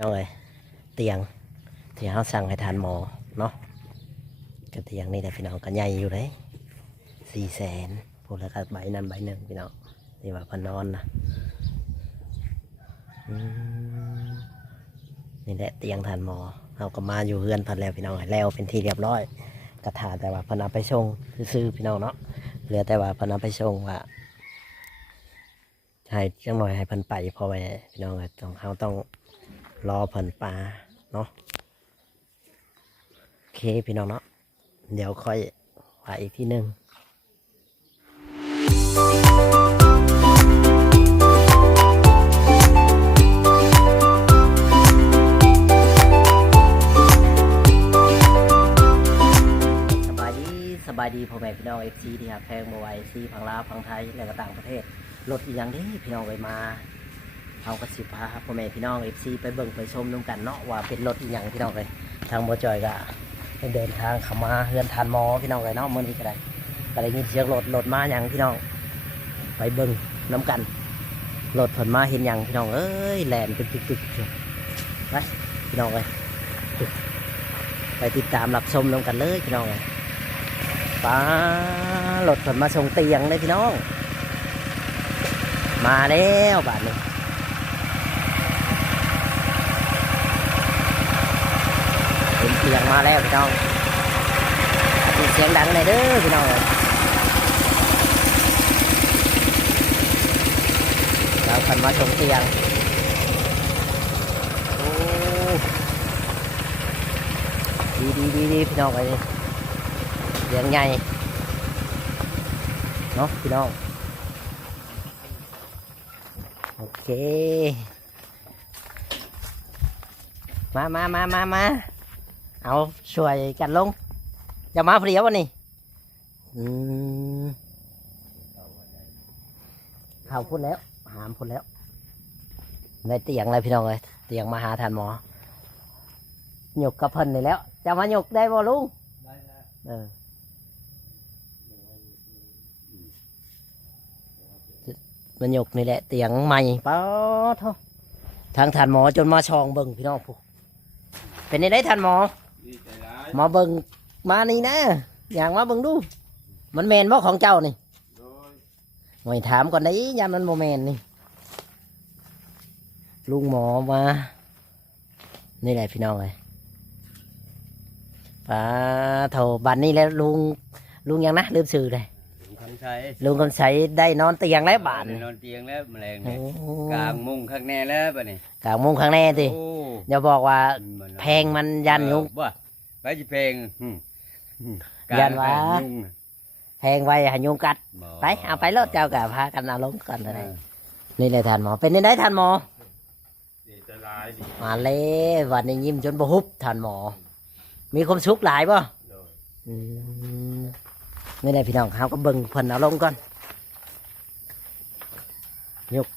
เอาเลยเตียงที่เขาสั่งให้ทานหมอเนาะกับเตียงนี่แต่พี่น้องกันใหญ่อยู่เลย400,000พูดแล้วก็ใบนั้นใบหนึ่งพี่น้องนี่ว่าพนอนนะอืมนี่แหละเตียงทานหมอเขาก็มาอยู่เฮือนพันแล้วพี่น้องแล้วเป็นที่เรียบร้อยกระถาแต่ว่าเพนเอาไปชงซื้อพี่น้องเนาะเหลือแต่ว่าเพนเอาไปชงว่าให้จังหน่อยให้เพิ่นไปเพราะว่าพี่น้องต้องเขาต้องรอเพิ่นปลาเนาะโอเคพี่น้องเนาะเดี๋ยวค่อยว่าอีกทีหนึ่งสบายดีพ่อแม่พี่น้องFCที่หักแพงมาไว้ซีพังลาวพังไทยและก็ต่างประเทศรถอีกอย่างนี้พี่น้องไปมาเอากระสิบพาพ่อแม่พี่น้องFCไปเบิ่งไปชมน้ำกันเนาะว่าเป็นรถอีกอย่างพี่น้องเลยทางบ่จอยก็เดินทางเข้ามาเฮือนทานหมอพี่น้องเลยเนาะมื้อนี้ก็ได้ยินเสียงรถมาอย่างพี่น้องไปเบิ่งน้ำกันรถผลมาเห็นอย่างพี่น้องเอ้ยแลนเป็นตึกๆไปพี่น้องเลยไปติดตามรับชมน้ำกันเลยพี่น้องเลยป้ารถผลมาส่งเตียงเลยพี่น้องมาแล้วบ้านนี้เห็นเตียงมาแล้วพี่น้องเสียงดังเลยเด้อพี่น้องเราผลมาส่งเตียงโอ้ดีพี่น้องไปเตียงใหญ่เนาะพี่น้องโอเคมาเอาช่วยกันลงจะมาเพลียววะนี่เขาพูดแล้วหามพูดแล้วในเตียงเลยพี่น้องเลยเตียงมาหาทานหมอหยกกระเพิ่นเลยแล้วจะมาหยกได้บ่ลุงมันหยกนี่แหละเตียงใหม่ป๊าททางทานหมอจนมาชองเบิ่งพี่น้องผู้เป็นได้ทานหมอมาเบิ่งมานี่นะอย่างมาเบิ่งดูมันแมนบ่ของเจ้านี่หน่อยถามก่อนได้ยามนั้นโมแมนนี่ลุงหมอมานี่แหละพี่น้องเลยป้าโถบันนี้แล้วลุงยังนะลืมสื่อเลยลุงคำใช้ได้นอนเตียงแล้วบ้านนอนเตียงแล้วแมลงกลางมุ้งข้างแน่แล้วป่ะนี่กลางมุ้งข้างแน่สิอย่าบอกว่าแพงมันยันยุงไปจะแพงยันว่าแพงไว้ให้ยุงกัดไปเอาไปรถเจ้ากับพากันเอาลงก่อนเลยนี่เลยทานหมอเป็นนี่ได้ทานหมอมาเลยวันนี้ยิ้มจนบหุบทานหมอมีความสุขหลายป่ะไม่ได้พี่น้องเขาก็เบิ่งเพิ่นเอาลงก่อนยก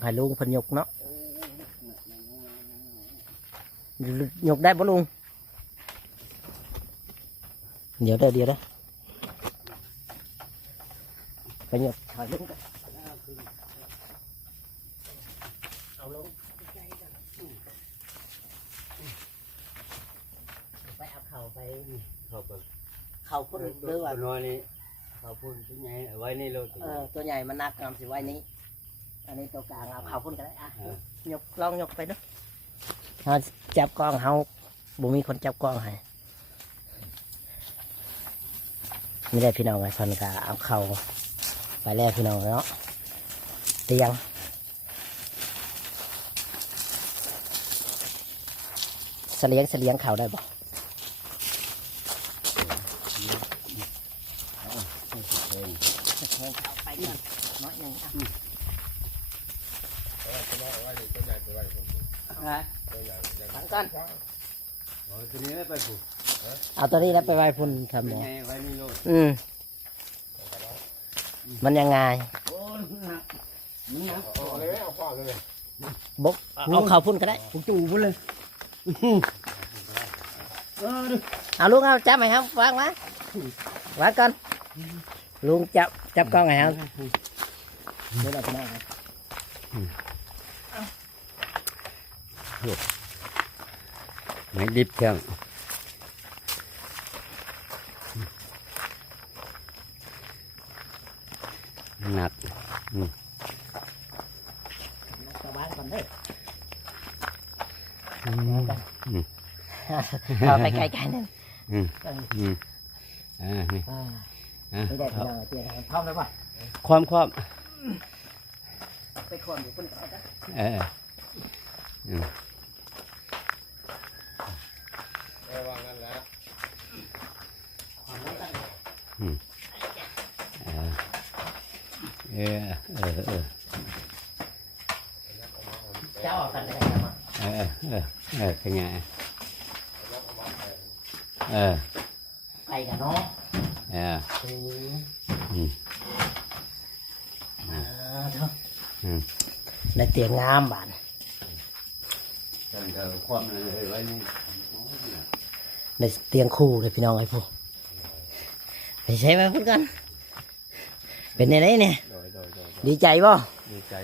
ให้ลุงเพิ่นยกเนาะยกได้ป่ะลุงเดี๋ยวได้ไปยกถอยลุงกันเอาลงไปเอาเข่าไปเขาพุ่นหรือว่าน้อยนี่เขาพุ่นตัวใหญ่ไว้นี่เลยตัวใหญ่มันนักงามสิไว้นี้อันนี้ตัวกลางเอาเขาพุ่นกันได้ยกลองยกไปดูเขาจับกล้องเขาบุมีคนจับกล้องให้ไม่ได้พี่น้องไงคนกะเอาเข่าไปแล้วพี่น้องเนาะเตียงเสลียงเข่าได้บ่ไปเงินน้อยหนึ่งฟังก่อนตัวนี้ไปผูกเอาตัวนี้แล้วไปไว้พุ่นทำไงมันยังไงบกเอาเข่าพุ่นก็ได้จู่พุ่นเลยเอาลุงเอาจับไหมครับวางก่อนลุงจับกล้องไงครับนี่เราไปนั่งครับ ไม้ดิบเชียงหนัก ชาวบ้านก่อนเด้อ อืม เอาไปไกลๆนึง อืมอืมนี่ ไม่ได้พี่น้องเตียงพร้อมแล้วป่ะ ความ ไปคนอยู่คนก่อนนะ อืม วางนั่นแหละ ความไม่ตั้ง เจ้าออกกันได้ไหม เป็นไงไปกันเนาะได้เตียงงามบ้านได้เตียงคู่เลยพี่น้องไอ้พวกไปใช้ไหมพูดกันเป็นยังไงเนี่ยดีใจป่ะ ดีใจ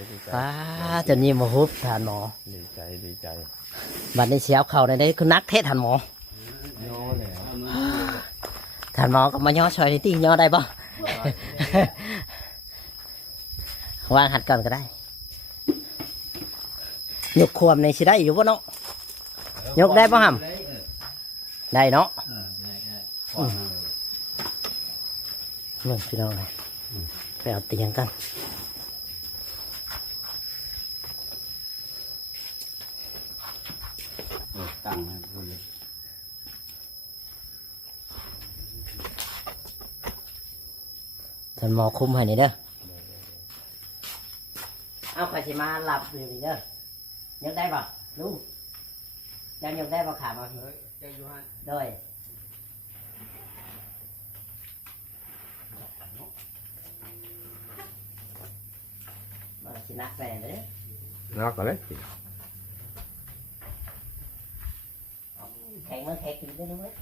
จนนี่มาฮุบทานหมอ ดีใจ บัดนี้เสียบเข่าในได้คือนักเทศทานหมอ ย่อแล้ว ทานหมอก็มาย่อชอยในที่ย่อได้ป่ะวางหัดก่อนก็ได้ยกควมในสิได้อยู่ป่ะเนาะยกได้ป่ะฮัมได้เนาะเมื่อพี่น้องไปเอาเตียงกันตั้ง ท่านหมอคุมให้นี่เด้อเอาใครสิมาหลับอยู่นี่เด้อยกได้ป่ะลุงยังยกได้ป่ะขามาโดยมาสินักแน่เลย นักอะไร แข่งมันแข่งกินได้ด้วย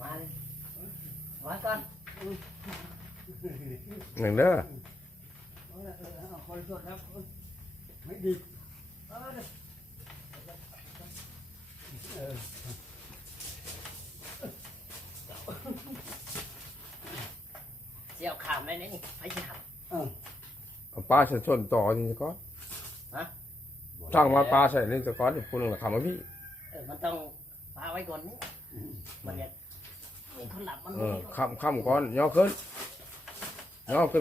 มาเลยมาก่อน หนึ่งเด้อ เสี่ยวขามได้นี่ไปสิครับ ปลาใส่ส่วนต่อนี่ก่อนช่างมาปลาใส่นี่ก่อนเดี๋ยวพูดหนึ่งละคำว่าพี่ มันต้องปาไว้ก่อนนี่มันเนี่ยมีคนหลับมัน ค่ำก่อนย่อขึ้น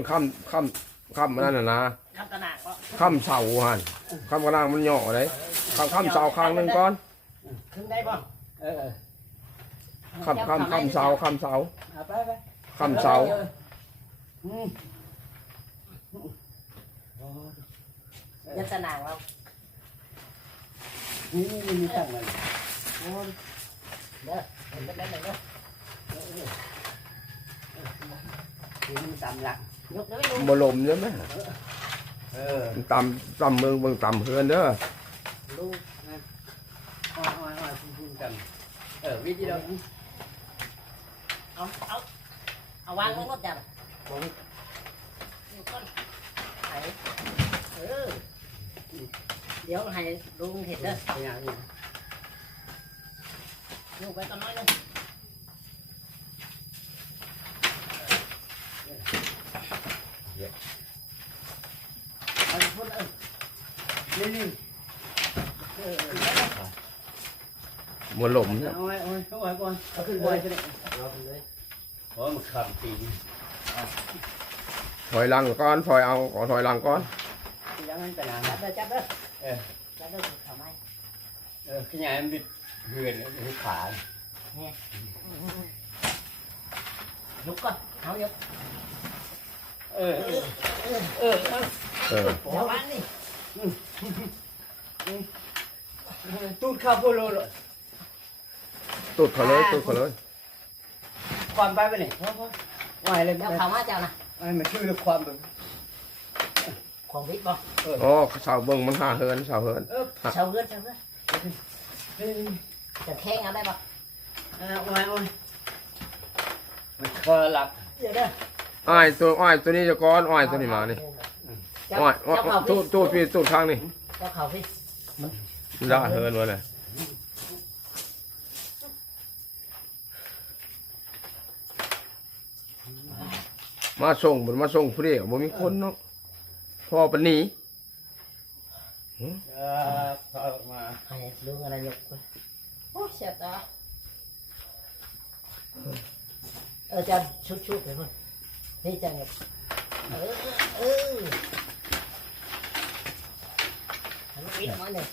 ค่ำนั่นน่ะนะ ครับตะหนักก็ ค่ำเสาหันค่ำกระนางมันย่อเลยค่ำเสาข้างหนึ่งก่อน ขึ้นได้ป่ะ ค่ำเสา ไป ค่ำเสา ยันตะหนักแล้ว มีตั้งเลย เด้อเห็นได้เลยเด้อ มีตามหลัก ยกเลยลุง บลมใช่ไหมตำเมืองเมืองตำเฮือนเด้อ ลุง อ้อยพูดกันวิธีเรา เอาวางไว้รถจังอยู่ก้นไหนเดี๋ยวให้ลุงเห็นเด้อ เป็นยังไง อยู่ไปต้นน้อยนึงเอาพุ่นนี่ บลมเนี่ย เอาไว้ก่อน เอาขึ้นเลยเอาขึ้นเลย เพราะมันขับปีน ถอยหลังก่อนถอยเอาขอถอยหลังก่อน ยังงั้นแต่นาน จับเลยจับเลย จั บเลยทำไม ขยายมันบิดเหือนขา ยกก่อนเอายก เออ เดี๋ยววันนี่ ตูดข้าวโพดเลย ตุดเขาเลย ความไปไปนี่ไหวเลย เดี๋ยวเขามาเจ้านะ มันชื่อความแบบ ของวิทย์บ่ อ๋อเสาเบิ่งมันหาเฮือนเสาเฮือน เช่าเพื่อนจะแข่งเอาได้บ่ ไหวมันคอหลัก เดี๋ยวเด้อ อ้ายตัวนี้จะก้อนอ้ายตัวนี้มานี่ เ เจ้า โอ้ย เจ้าเขา ตู้ พี่ ตู้พี่ตู้ทางนี่ เจ้าเขาพี่ ได้เฮินมาเลยมาส่งบนมาส่งฟรีบ่มีคนเนาะพ่อปานนี้ พาออกมา ให้ลุงอะไรยกไปโอ้เสียตาจะชุดๆไปพุ่นนี่จังเนี่ยทำปิดมาเนี่ย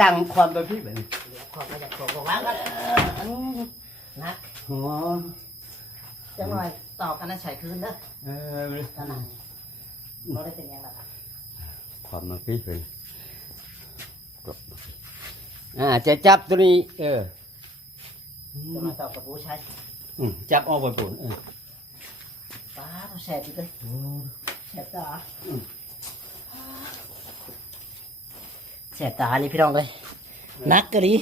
ตั้งความตัวพี่แบบนี้ เดี๋ยวขอมาจากขอบอกว่าก็นัก อ๋อ จังหน่อยต่อกันนะใช้คืนเด้อ เออ ตอนนั้นเราได้เป็นยังไงล่ะ ความมาพี่เลยจะจับตัวนี้จะมาต่อกับผู้ใช้ จับออกไปปุ่น ป้าเราแสบอีกเลยแสบตาแสบตานี่พี่น้องเลยนักก็ดี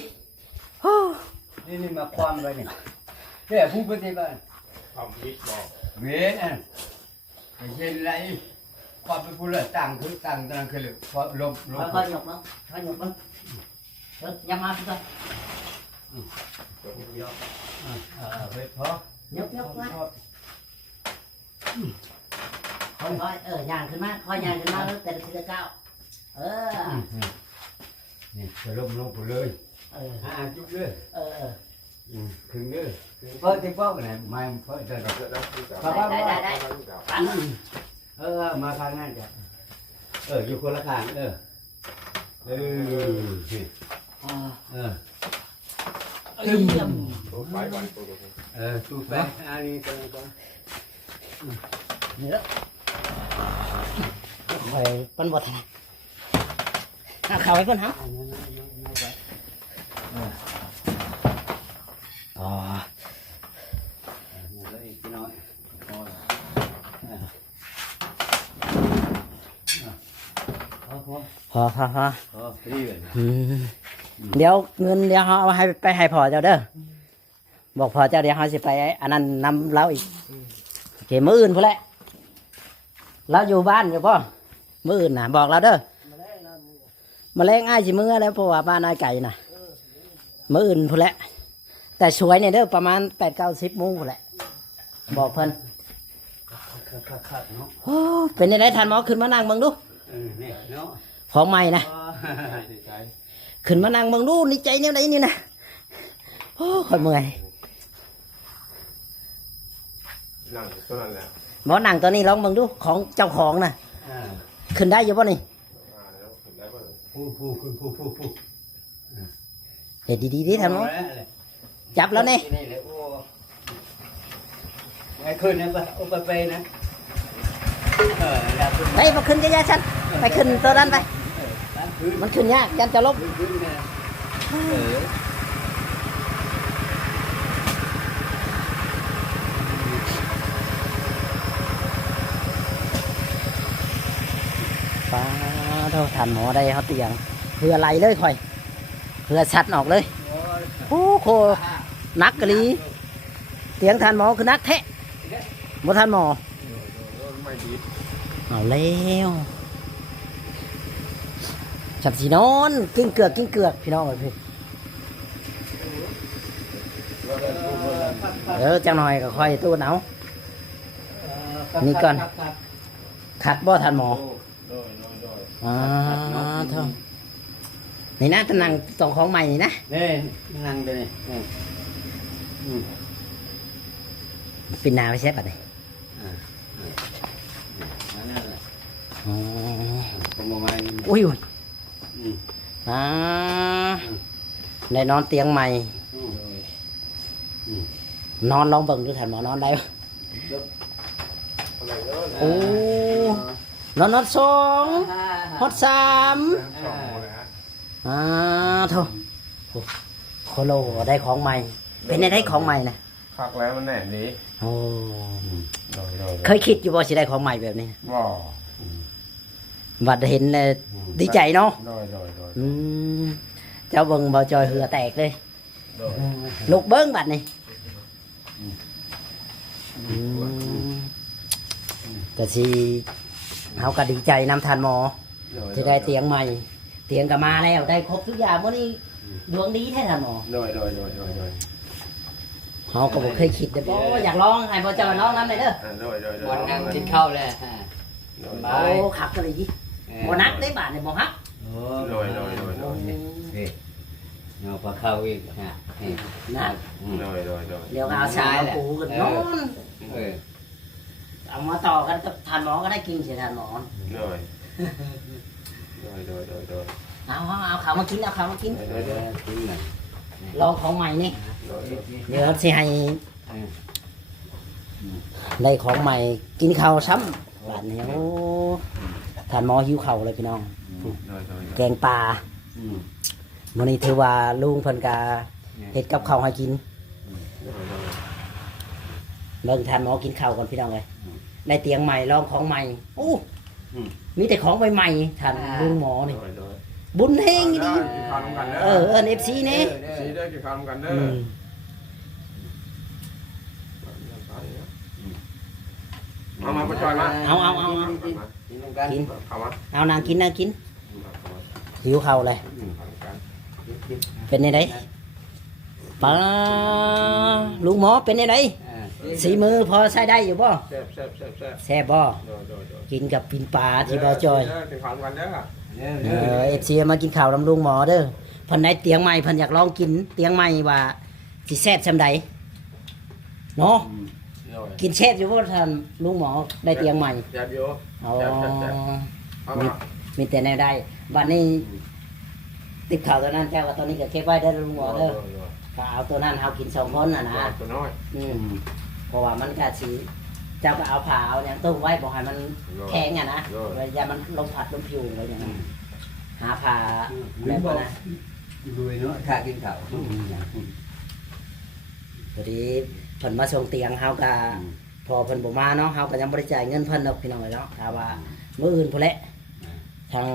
นี่มาความไปเนี่ยเดี๋ยวผู้ปฏิบัติ ทำมิดบอก เว้นไม่ใช่ไรความเป็นผู้เลือกตั้งคือตั้งตอนนั้นคือเลยเพราะลม ค่อยๆหยกมั้งค่อยๆหยกมั้งยังมาพี่ต้น เฮ้ยพอย กมาค่อยย่างขึ้นมาค่อยย่างขึ้นมาแล้วแต่ทีละก้าวนี่จะลมลงไปเลยจุ๊บเลย ถึงเลยเพิ่มที่ป้องไหนไม่เพิ่มจะได้มาทางนั้นจ้ะอยู่คนละข้างตัวไฟวันตัว ตู้แฟอันนี้ตัวนี้ นี่แล้วค่อยปั้นบดนะข่าวไว้ก่อนฮะพอเดี๋ยวเงินเดี๋ยวเขาเอาให้ไปให้พ่อเจ้าเด้อบอกพ่อเจ้าเดี๋ยวเขาสิไปอันนั้นนำเราอีกเก็บมื้ออื่นพุ่นแหละเราอยู่บ้านอยู่ป่ะมื้ออื่นนะบอกเราเด้อมาแรงอ้ายสิมื้อแล้วเพราะว่าบ้านอ้ายไก่น่ะมื้ออื่นพุ่นแหละแต่สวยเนี่ยเด้อประมาณ8-9-10 โมงพุ่นแหละบอกเพิ่นโอ้เป็นยังไงทันหมอขึ้นมานั่งเบิ่งดูของใหม่นะขึ้นมานั่งเบิ่งดูนี่ใจแนวไหนนี่นะโอ้ค่อยเมื่อย นั่งตัวนั้นแหละ หมอนั่งตัวนี้ลองเบิ่งดูของเจ้าของน่ะขึ้นได้อยู่ป่ะนี่เห็นดีๆดิทันหมอจับแล้วนี่ ไอ้ขึ้นนะไปนะ ไปมาขึ้นกับยาฉันไปขึ้นตัวนั้นไปมันขึ้นยากยันจะลบป้าเท่าทันหมอได้เขาเตียงเพื่อไหลเลยค่อยเพื่อชัดออกเลยโอ้โหนักกะลีเตียงทันหมอคือนักแท้บ่ทันหมอ ไม่ดี เอาแล้วฉับสีนอนกิ้งเกือกพี่น้องเลยพี่จังหน่อยก็ค่อยตู้หนาวนี่ก่อนขัดบ่ทันหมอเท่านี่นะตำแหน่งตรงของใหม่นี่นะ นี่นั่งเลยนี่ ปินนาไปเช็ดป่ะนี่อุ้ยได้นอนเตียงใหม่นอนลองเบิ่งดูทันหมอนอนได้โอ้นอน2 ฮอด 3โธ่โคโลได้ของใหม่เป็นได้ของใหม่นะ คักแล้วมันแน่นี้ โอ้เคยคิดอยู่ว่าสิได้ของใหม่แบบนี้ บ่ บัดเห็นเลยดีใจเนาะ โดย เจ้าเบิ่งบ่จอยเหือแตกเลยลูกเบิ้งบัดนี่ก็สิ เขาก็ดีใจนำทานหมอจะได้เตียงใหม่เตียงก็มาแล้วได้ครบทุกอย่างมื้อนี้ดวงดีแท้ทานหมอ โดย เขาก็บ่เคยคิดเด้อบ่อยากลองให้บ่เจอน้องนำได้เด้อ โดย วันนั่งกินข้าวเลย โอ้คักก็เลยบ่นักได้บาดนี่บ่ฮัก โดย เอาปลาข้าวอีกฮะ น่ะ โดย เดี๋ยวก็เอาสายมาปูกันนอน เออ เอามาต่อกันกับทานหมอก็ได้กินสิทานหมอ โดย เอาข้าวมากินเอาข้าวมากิน กินเลย ลองของใหม่นี่เดี๋ยวสิให้ได้ของใหม่กินข้าวซ้ำบาดนี้โอ้ทานหมอหิวข้าวเลยพี่น้อง แกงปลามื้อนี้ถือว่าลุงเพิ่นก็เฮ็ดกับข้าวให้กินเบิ่งทานหมอกินข้าวก่อนพี่น้องเอ้ยได้เตียงใหม่ลองของใหม่โอ้มีแต่ของใหม่ๆท่านลุงหมอนี่บุญเฮงดีเอิ้น FC นี่ สีได้กี่คำกันเด้อมาประจอยมา เอา กินกัน กิน เข้ามา เอานางกินหิวข้าวเลยเป็นไงไดปลาลุงหมอเป็นไงไดสีมือพอใช้ได้อยู่บ่ แซ่บ แซ่บบ่กินกับปินปลาที่บ่จอย กี่คำกันเด้อ FC มากินข้าวลำลุงหมอเด้อเพิ่นได้เตียงใหม่เพิ่นอยากลองกินเตียงใหม่ว่าสิแซ่บซำใดเนาะกินแซ่บอยู่บ่ท่านลุงหมอได้เตียงใหม่ แซ่บอยู่ อ๋อ เอามา มีแต่แนวได้บัดนี้ติดข่าวตัวนั้นแจ้ว่าตอนนี้ก็เก็บไว้ได้อลุงหมอเด้อก็เอาตัวนั้นเฮากิน2คนน่ะนะ ตัวน้อย เพราะว่ามันก็สิเจ้าก็เอาผ้าเอาหยังต้มไว้บ่ให้มันแข็งอ่ะนะอย่ามันลมพัดลมพิวไว้อย่างนั้นหาผ้าแบบนั้นนะ ดูเนาะถ้ากินข้าว พอดีเพิ่นมาส่งเตียงเฮาก็พอเพิ่นบ่มาเนาะเฮาก็ยังบ่ได้จ่ายเงินเพิ่นดอกพี่น้องเนาะถ้าว่ามื้ออื่นพุ่นแหละทาง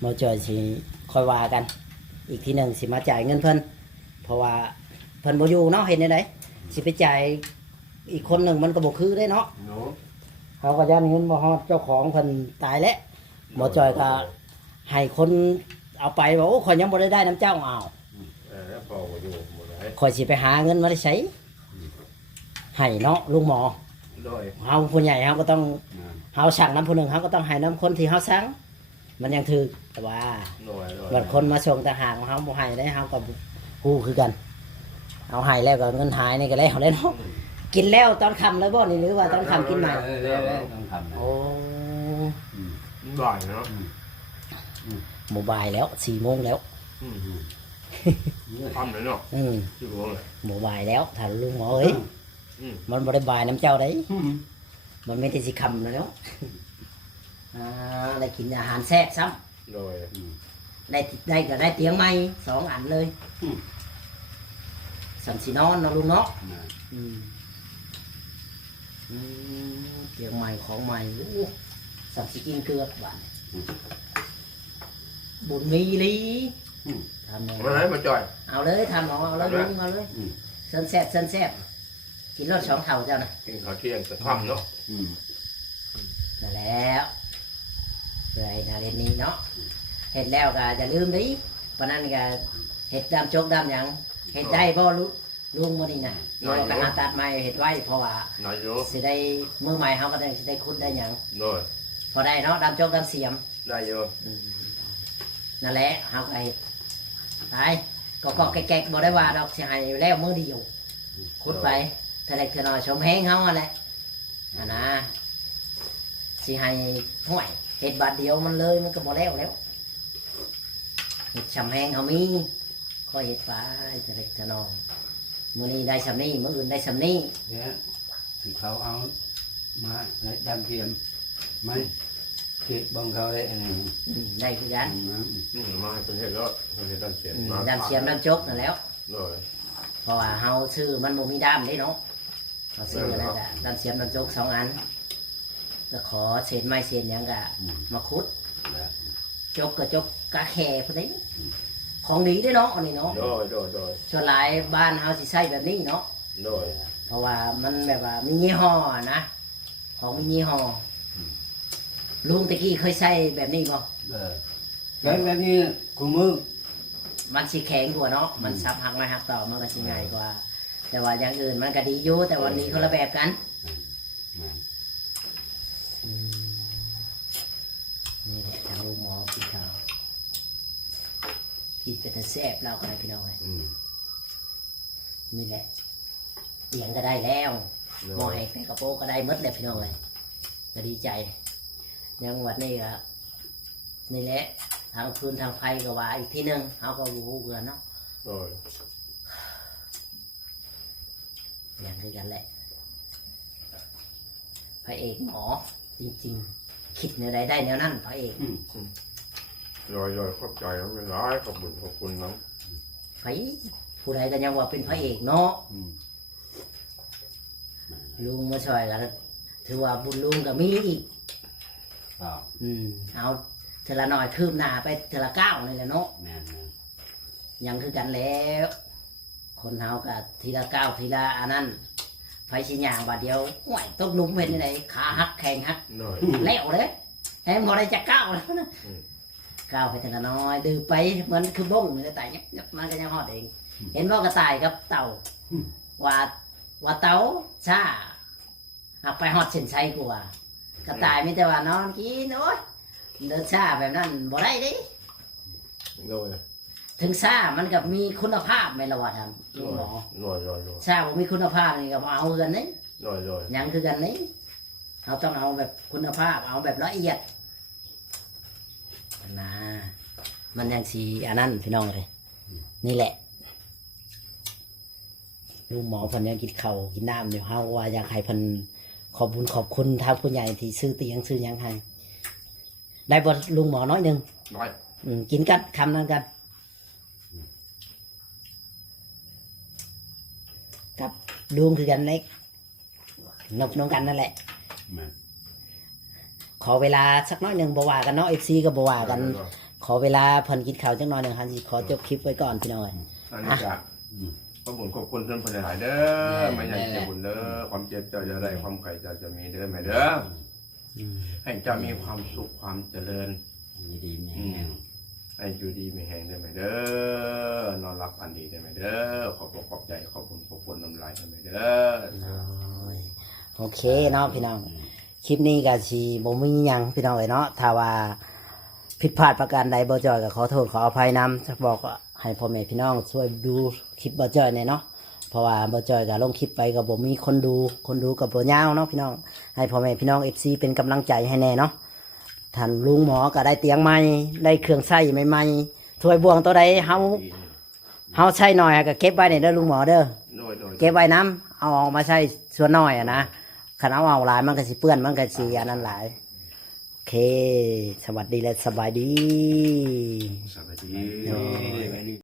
หมอจอยสิค่อยว่ากัน อีกทีหนึงสิมาจ่ายเงินเพิ่นเพราะว่าเพิ่นบ่อยู่เนาะเห็นได้ไดสิไปจ่ายอีกคนหนึงมันก็บ่คือได้เนาะ หนู เขาก็ยันเงินบ่ฮอดเจ้าของเพิ่นตายแล้วหมอจอยก็ให้คนเอาไปว่าโอ้ข่อยยังบ่ได้น้ำเจ้าเอา แล้วพออยู่หมดเลย ข่อยสิไปหาเงินมาได้ใช้ให้เนาะลุงหมอ โดย เฮาผู้ใหญ่เฮาก็ต้องเฮาสั่งน้ำผู้หนึงเฮาก็ต้องให้น้ำคนที่เฮาสั่งมันยังถูกแต่ว่า โดย บัดคนมาส่งต่างหากเฮาบ่ให้ได้เฮาก็ฮู้คือกันเอาให้แล้วก็เงินหายนี่ก็แล้วเนาะกินแล้วตอนค่ำเลยบ่นี่หรือว่าตอนค่ำกินใหม่ ต้องทำ โอ้ บ่อยเนาะ โมบายแล้ว4 โมงแล้ว ทำเลยเนาะที่หัวเลย โมบายแล้วถ้าลุงหมอเอ้ยมันบ่ได้บายน้ำเจ้าได้มันไม่ได้สิคำแล้วเนาะได้กินอาหารแซ่บซ้ โดย ำได้ก็ได้เตียงใหม่2 อันเลยสันสินอนเนาะลุงเนาะเตียงใหม่ของใหม่โอ้สันสิกินเกลือกบ้านบุญมีลีทำ มาไหนมาจ่อย เอาเลยทำเอาแล้วลุงเอาเลยเส้นแซ่บเส้นแซ่บกินรส2 เท่าเจ้านะ กินข้าวเที่ยงจะทำเนาะ นั่นแล้วเลยนาเรนนี้เนาะเห็ดแล้วก็จะลืมดิปานนั้นก็เห็ดดำจกดำหยังเห็ดได้บ่ลุงมื้อนี้นะเราก็หาตัดไม้เห็ดไว้เพราะว่า น้อยอยู่ สิได้มือใหม่เฮาก็ได้สิได้คุดได้หยัง โดย พอได้เนาะดำจกดำเสียม ได้อยู่ นั่นแหละเฮาก็เฮ็ดไปก็แก๊กๆบ่ได้ว่าดอกสิให้แล้วมื้อเดียวคุดไปเท่าใดเท่าน้อยชมแฮงเฮานั่นแหละนะสิให้ห่วยเห็ดบาทเดียวมันเลยมันก็บ่แล้วเห็ดชำแหงเขามีค่อยเห็ดฟ้าจะเล็กจะน้องมื้อนี้ได้ชำนี้มื้ออื่นได้ชำนี้ เนี่ยถึงเขาเอามาแล้วดำเทียมไม่คิดบังเขาได้อะไร ได้คือกัน มาให้เป็นเห็ดแล้วเป็นเห็ดดันเสียน ดำเสียมดำจกนั่นแหล้ว โดย เพราะว่าเฮาซื้อมันบ่มีด้ามเด้เนาะเราซื้อแล้วก็ดำเสียมดำจก2 อันก็ขอเศษไม้เศษหยังก็มาขุดจกก็จกกะแข่พุ่นนี้ของดีเด้เนาะอันนี้เนาะ โดย ส่วนหลายบ้านเฮาสิใช้แบบนี้เนาะ โดย เพราะว่ามันแบบว่ามียี่ห้อนะของมียี่ห้อ ลุงตะกี้เคยใช้แบบนี้บ่ cái bé như của mưa มันสิแข็งกว่าเนาะมันซับหักไม่หักต่อมันก็สิง่ายกว่า แต่ว่าอย่างอื่นมันก็ดีอยู่แต่วันนี้คนละแบบกันนี่แหละทางลุงหมอพี่เขาคิดเป็นแต่แซ่บเราก็ได้พี่น้องเลยนี่แหละเตียงก็ได้แล้วหมอแหกแต่กระโปงก็ได้หมดเลยพี่น้องเลยก็ดีใจยังวันนี้ก็นี่แหละทางพื้นทางไฟก็ว่าอีกที่หนึ่งเขาก็บูเบือนเนาะ โอ้ย อย่างคือกันแหละพระเอกหมอจริงๆ คิดแนวใดได้แนวนั้นพระเอก ย่อยๆเข้าใจแล้วไม่ร้ายขอบคุณน้อง ไผผู้ใดก็ยังว่าเป็นพระเอกเนาะลุงมาช่วยกันถือว่าบุญลุงก็มีอีกเอาเทละหน่อยคืบหน้าไปเทละก้าวนี่แหละเนาะยังคือกันแล้ว คนเฮากับทีละก้าวทีละอันนั้นไฟสิย่างบาดเดียวห่วยตกหลุมเป็นยังไงขาหักแข้งหัก หน่อย แล้วเลยแฮมบ่ได้จะก้าวแล้วนะก้าวไปทีละน้อยดื้อไปเหมือนคือบ้งมันจะตายยับมันก็ยังฮอดเอง เห็นว่ากระต่ายกับเต่าว่าเต่าช้าหักไปฮอดเส้นชัยกว่ากระต่ายมีแต่ว่านอนกินโอ้ยเดินช้าแบบนั้นบ่ได้ดิ หน่อย ถึงซ่ามันกับมีคุณภาพไหมละวะท่านลุงหมอ หน่อย ซ่าบ่มีคุณภาพนี่ก็บ่เอากันนี่ หน่อย ยังคือกันนี่เราต้องเอาแบบคุณภาพเอาแบบละเอียดนะมันยังสีอันนั้นพี่น้องเลยนี่แหละลุงหมอเพิ่นยังกินข้าวกินน้ำเดี๋ยวเฮาว่าอยากให้เพิ่นขอบคุณทางผู้ใหญ่ที่ซื้อเตียงซื้อหยังให้ได้บ่ลุงหมอน้อยหนึง น้อย กินกันคำนั้นกันกับลุงคือกันเล็กนบน้องกันนั่นแหละขอเวลาสักน้อยหนึ่งบ่ว่ากันเนาะ FC ก็บ่ว่ากัน ขอเวลาเพิ่นกินข้าวจักหน่อยหนึงฮันสิขอจบคลิปไว้ก่อนพี่น้อย อันนี้จ้ะขอบคุณเพื่อนหลายเด้อไม่ใหญ่เจ็บบุญเด้อความเจ็บจะได้ความไข่จะมีเด้อไม่เด้อให้เจ้ามีความสุขความเจริญให้อยู่ดีมีแห่งได้ไหมเด้อนอนรับอันดีได้ไหมเด้อขอบใจขอบคุณน้ำลายได้ไหมเด้อ โอเคเนาะพี่น้องคลิปนี้ก็สิบ่มีหยังพี่น้องเอ้ยเนาะถ้าว่าผิดพลาดประการใดบ่จอยก็ขอโทษขออภัยนำจะบอกให้พ่อแม่พี่น้องช่วยดูคลิปบ่จอยหน่อยเนาะเพราะว่าบ่จอยก็ลงคลิปไปก็บ่มีคนดูก็บ่ยาวเนาะพี่น้องให้พ่อแม่พี่น้อง FC เป็นกำลังใจให้แน่เนาะท่านลุงหมอก็ได้เตียงใหม่ได้เครื่องใช้ใหม่ๆถ้วยบวงตัวใดเฮาใช้หน่อยก็เก็บไว้ในเด้อลุงหมอเด้อเก็บไว้น้ำเอาออกมาใช้ส่วนน้อยอะนะคันเอาหลายมันก็สิเปื้อนมันก็สิอันนั้นหลายโอเคสวัสดีและสบายดี สวัสดี